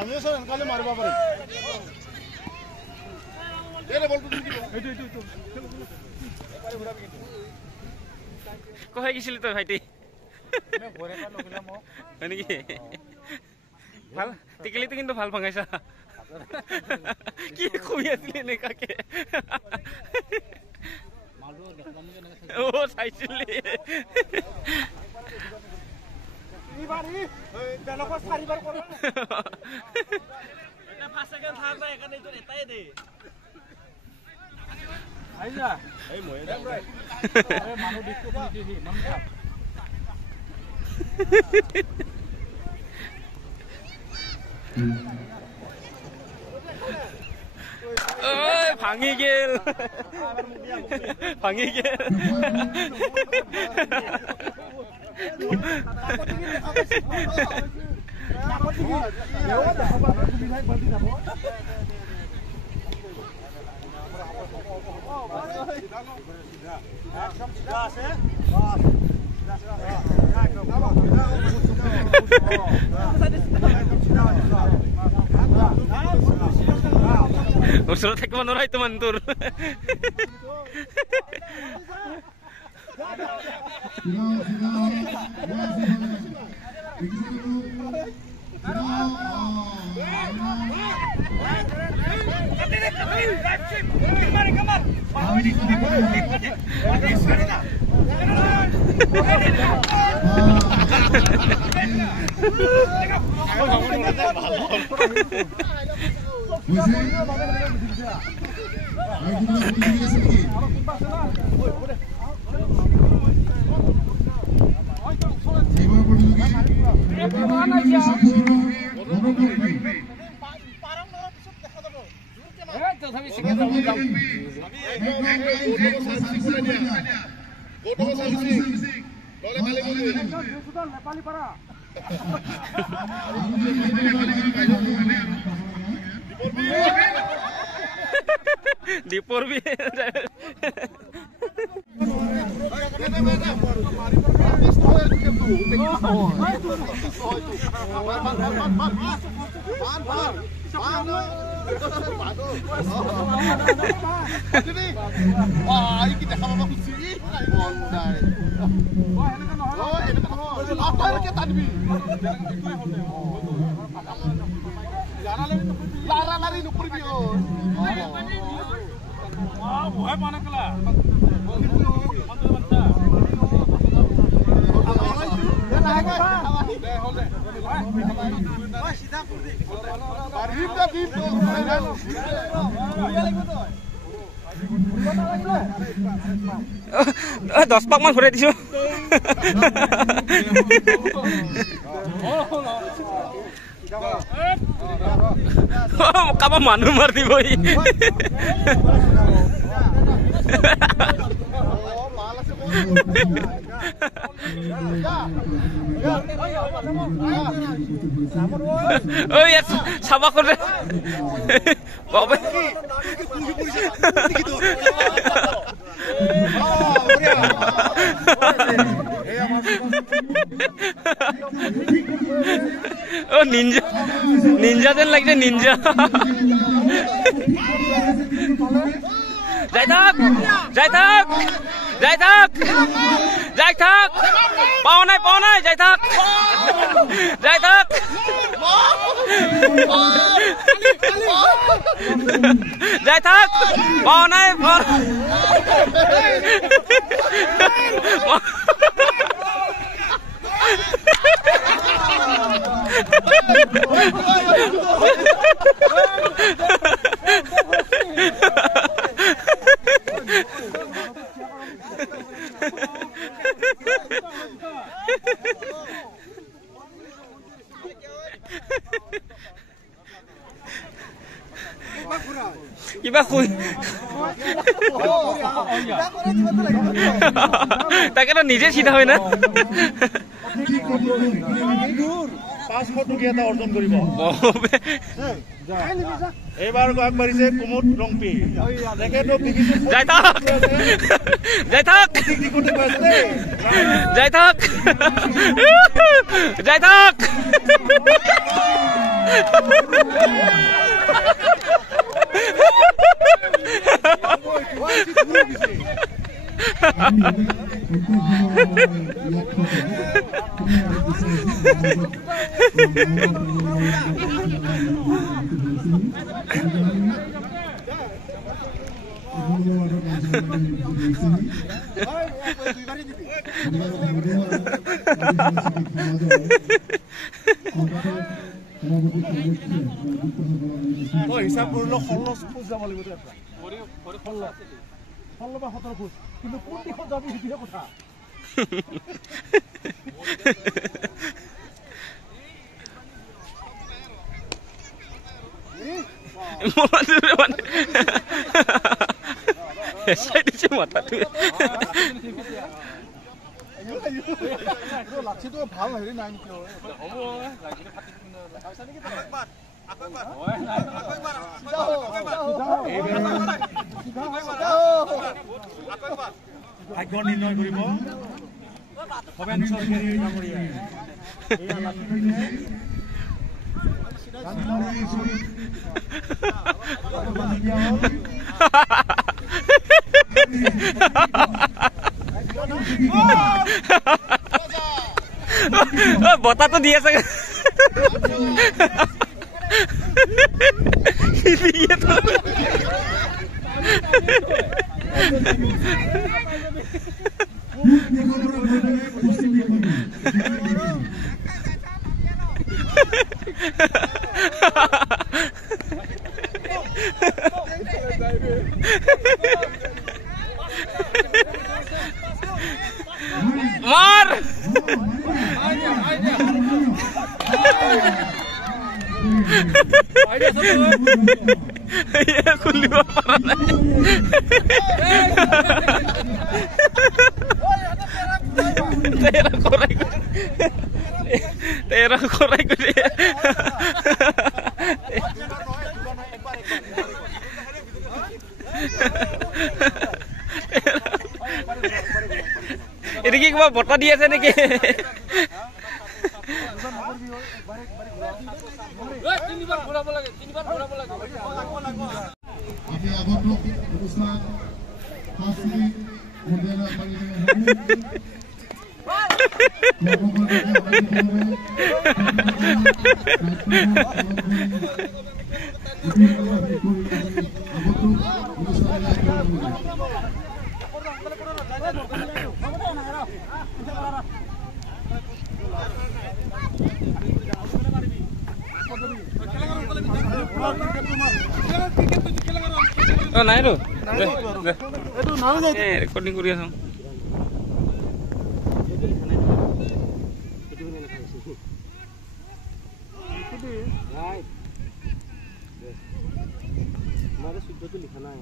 আমি সব এনকালে মারবা পারি এরে বল তুই কি এইটো এবারে ঘুরাবি কিন্তু কই গিছিল তো ভাইটি মে ঘরে পা লগিলা মো মানে কি ভাল টিকলিতে কিন্তু ভাল ভাঙাইছা কি খুবই আসলে নে কাকে মালু দেখলাম কেনে ও চাইছিলি ইবারি বেলকস চাৰিবাৰ কৰা এটা ফার্স্ট সেকেন্ড থার্ড না এখানে তো এটাই দে আইলা এই মই আরে মানুহ দেখতে দিছি মানুহ খাপ ওই ভাঙি গেল ভাঙি গেল ওসরা থেকে মনোরাই তো মন্দুর দীপর বি দশ পাক মান ঘুরে দিছো কাবা মানুহ মার দিব ওই সাবা করে বাবা ও নিনজা নিনজা দেন লাগছে নিনজা যাই থাক যাই থাক যাই থাক যাই থাক পাও নাই যাই থাক যাই থাক যাই থাক পাও নাই কিবা তাকে নিজে চিধা হয় না 500 টকীয়া এটা অৰ্জন কৰিব এইবাৰ আগবাঢ়িছে কুমুদ ৰংপি তেখেতো যাই থাক যাই থাক যাই থাক যাই থাক হিচাপ কৰিলে 16 ফুট যাব লাগিব এটা 16 বা 17 ফুট কিন্তু কোন দিশত যাবি সেইটোহে কথা লাঠিটো ভাল হেৰি নাই নেকি হ'ব ভাগ্য নিৰ্ণয় কৰিব ভৱেন চৰকাৰী ডাঙৰীয়া বতাহটো দি আছে মাৰ খুলিব পৰা নাই তেৰা কৰাই কৰি এটা কি কিবা বটা দি আছে নেকি তিনিবাৰ ঘূৰাব লাগে আপনি আগত অনুষ্ঠান ফাঁসি মধ্যে নাই ৰেকৰ্ডিং কৰি আছো লিখা নাই